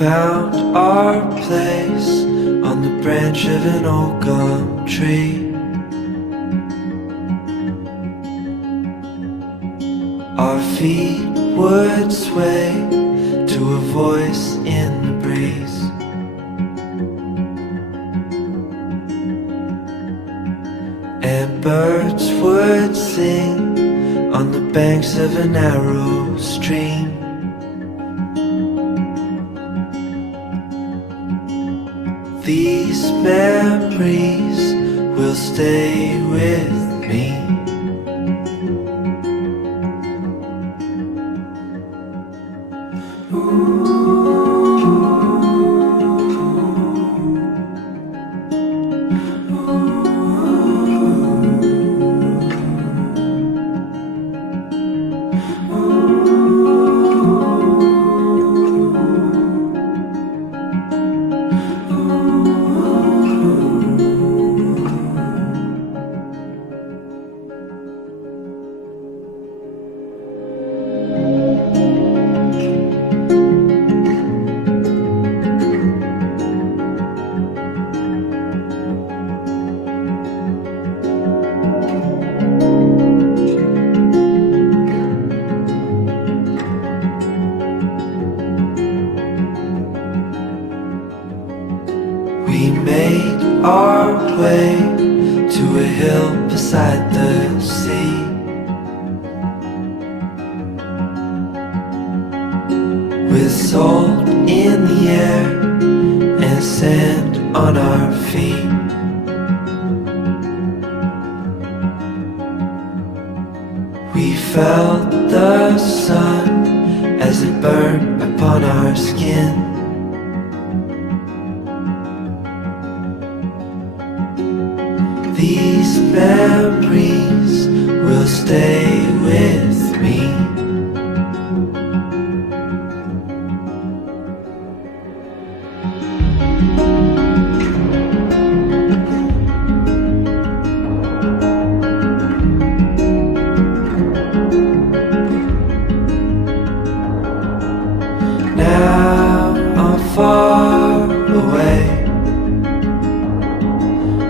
found our place on the branch of an old gum tree. Our feet would sway to a voice in the breeze. And birds would sing on the banks of a narrow stream. These memories will stay with me. We made our way to a hill beside the sea. With salt in the air and sand on our feet. We felt the sun as it burned upon our skin. These memories will stay with me. Now I'm far away.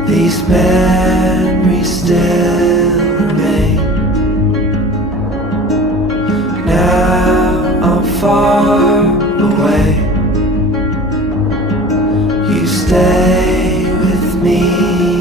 These memories still remain. Now I'm far away. You stay with me.